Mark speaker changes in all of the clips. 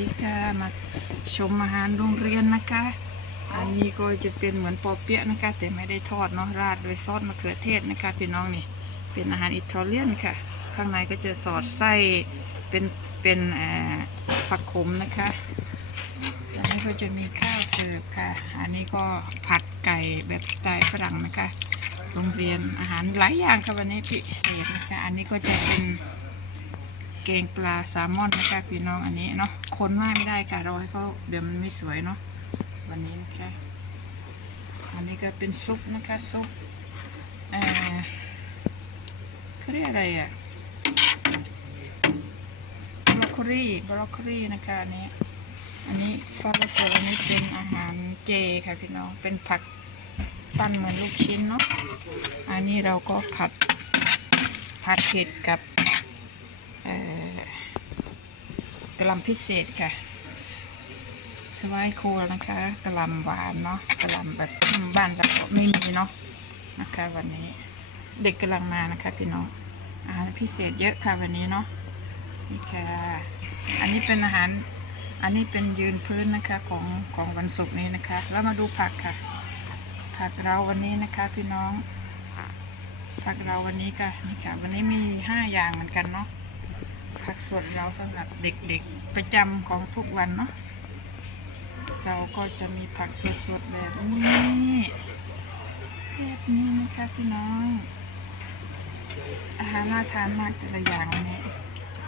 Speaker 1: ดีค่ะมาชมอาหารโรงเรียนนะคะ อันนี้ก็จะเป็นเหมือนปอเปี๊ยะนะคะ แต่ไม่ได้ทอดเนาะราดโดยซอสมะเขือเทศนะคะพี่น้องนี่ เป็นอาหารอิตาเลียนค่ะ ข้างในก็จะสอดไส้เป็นเป็นผักขมนะคะอันนี้ก็จะมีข้าวเสิร์ฟค่ะ อันนี้ก็ผัดไก่แบบสไตล์ฝรั่งนะคะ โรงเรียนอาหารหลายอย่างค่ะวันนี้พิเศษนะคะ อันนี้ก็จะเป็น แกงปลาแซลมอนนะคะพี่น้องอันนี้เนาะคนมากไม่ได้ค่ะเราให้เขาเดี๋ยวมันไม่สวยเนาะวันนี้นะคะอันนี้ก็เป็นซุปนะคะซุปเอ่อเขาเรียกอะไรอะบรอกโคลีบรอกโคลีนะคะอันนี้อันนี้ฟาโลโซอันนี้เป็นอาหารเจค่ะพี่น้องเป็นผักปั้นเหมือนลูกชิ้นเนาะอันนี้เราก็ผัดผัดเผ็ดกับเอ่อ กะลำพิเศษค่ะสวายโครัวนะคะกะลำหวานเนาะกะลำแบบบ้านเราไม่มีเนาะนะคะวันนี้เด็กกำลังมานะคะพี่น้องอาหารพิเศษเยอะค่ะวันนี้เนาะนี่ค่ะอันนี้เป็นอาหารอันนี้เป็นยืนพื้นนะคะของของวันศุกร์นี้นะคะ แล้วมาดูผักค่ะ ผักเราวันนี้นะคะพี่น้องผักเราวันนี้ค่ะนี่ค่ะ วันนี้มีห้าอย่างเหมือนกันเนาะ ผักสดเราสำหรับเด็กๆประจำของทุกวันเนาะเราก็จะมีผักสดๆแบบนี้แบบนี้นะคะพี่น้องอาหารน่าทานมากแต่ละอย่างวันนี้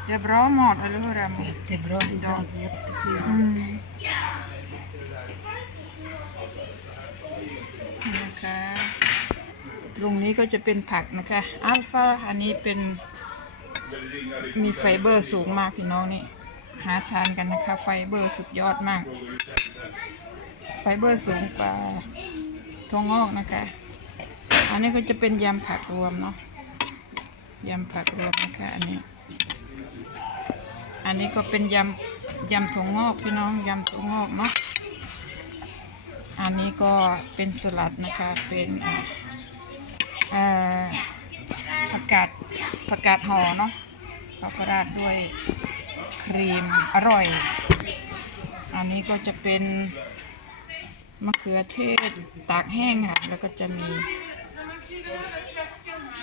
Speaker 1: เรียบร้อยหมดเลยเรา
Speaker 2: Jättebra idag, jättefint.
Speaker 1: อืมนะคะ ตรงนี้ก็จะเป็นผักนะคะอัลฟาอันนี้เป็น มีไฟเบอร์สูงมากพี่น้องนี่ หาทานกันนะคะ ไฟเบอร์สุดยอดมาก ไฟเบอร์สูงกว่าถั่วงอกนะคะ อันนี้ก็จะเป็นยำผักรวมเนาะยำผักรวมนะคะอันนี้ อันนี้ก็เป็นยำยำถั่วงอกพี่น้องยำถั่วงอกเนาะ อันนี้ก็เป็นสลัดนะคะ เป็นอ่าผักกาดผักกาดห่อเนาะ แล้วก็ราดด้วยครีมอร่อย อันนี้ก็จะเป็นมะเขือเทศตากแห้งค่ะ แล้วก็จะมี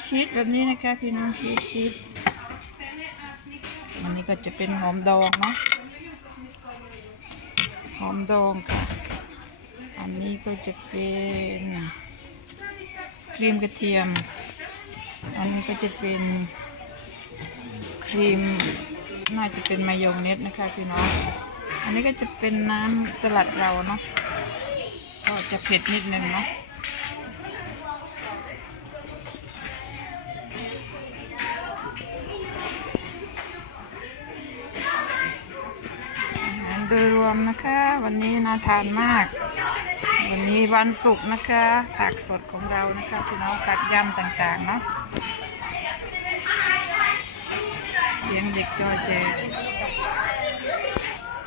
Speaker 1: ชีสแบบนี้นะคะพี่น้องชีสชีสอันนี้ก็จะเป็นหอมดองเนาะหอมดองค่ะ อันนี้ก็จะเป็นครีมกระเทียม อันนี้ก็จะเป็น ครีม น่าจะเป็นมายองเนสนะคะพี่น้อง อันนี้ก็จะเป็นน้ำสลัดเราเนาะ ก็จะเผ็ดนิดนึงเนาะโดยรวมนะคะ วันนี้น่าทานมาก วันนี้วันศุกร์นะคะ ผักสดของเรานะคะพี่น้องผักยำต่างๆเนาะ สียงเด็กจอแจ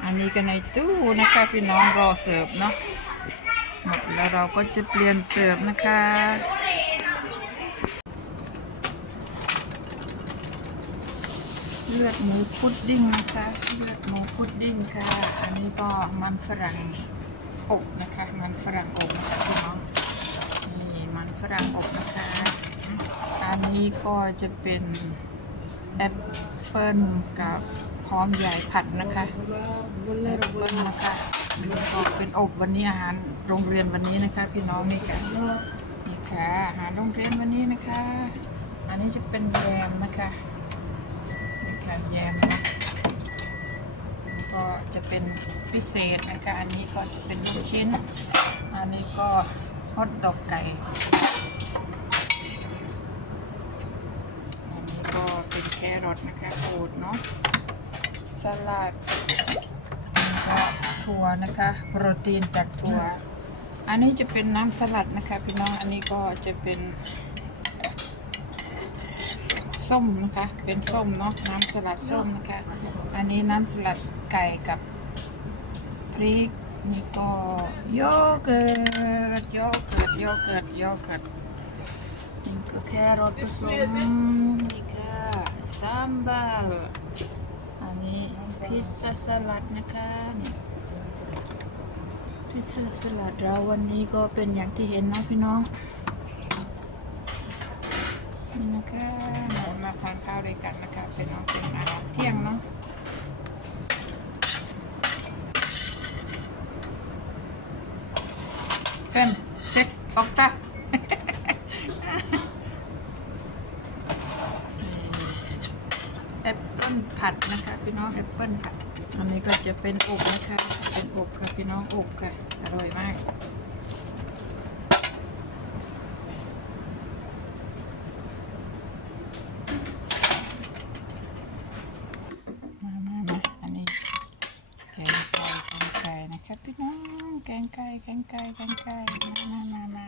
Speaker 1: อันนี้ก็ในตู้นะคะพี่น้องรอเสิร์ฟเนาะหมดแล้วเราก็จะเปลี่ยนเสิร์ฟนะคะเลือดหมูพุดดิ้งนะคะ เลือดหมูพุดดิ้งค่ะ อันนี้ก็มันฝรั่งอบนะคะ มันฝรั่งอบนะคะพี่น้อง นี่มันฝรั่งอบนะคะ อันนี้ก็จะเป็นแอป เปิลกับหอมใหญ่ผัดนะคะแอปเปิลนะคะก็เป็นอบวันนี้อาหารโรงเรียนวันนี้นะคะ พี่น้องนี่ค่ะนี่ค่ะอาหารโรงเรียนวันนี้นะคะ อันนี้จะเป็นแยมนะคะนี่ค่ะแยมนะก็จะเป็นพิเศษนะคะอันนี้ก็จะเป็นลูกชิ้น อันนี้ก็ฮอทดอกไก่ อันนี้ก็เป็นแค รอทนะคะโอดเนาะสลัดก็ถั่วนะคะ โปรตีนจากถั่ว อันนี้จะเป็นน้ำสลัดนะคะพี่น้องอันนี้ก็จะเป็น ส้มนะคะ เป็นส้มเนาะน้ำสลัดส้มนะคะ อันนี้น้ำสลัดไก่กับพริกนี่ก็โยเกิร์ตโยเกิร์ตโยเกิร์ตโยเกิร์ตนี่ก็แครอทผสมนี่ค่ะ ซัมบาลอันนี้พิซซ่าสลัดนะคะนี่พิซซ่าสลัดเราวันนี้ก็เป็นอย่างที่เห็นนะพี่น้องนี่นะคะเรามาทานข้าวด้วยกันนะคะพี่น้องเป็นอาหารเที่ยงเนาะเฟมเซ็ตออก5 6 8 ลผัดนะคะพี่น้องแอปเปิลผัด อันนี้ก็จะเป็นอกนะคะ เป็นอกค่ะพี่น้องอกค่ะ อร่อยมากมามามาอันนี้แกงไก่แกงไก่แกงไก่มามามา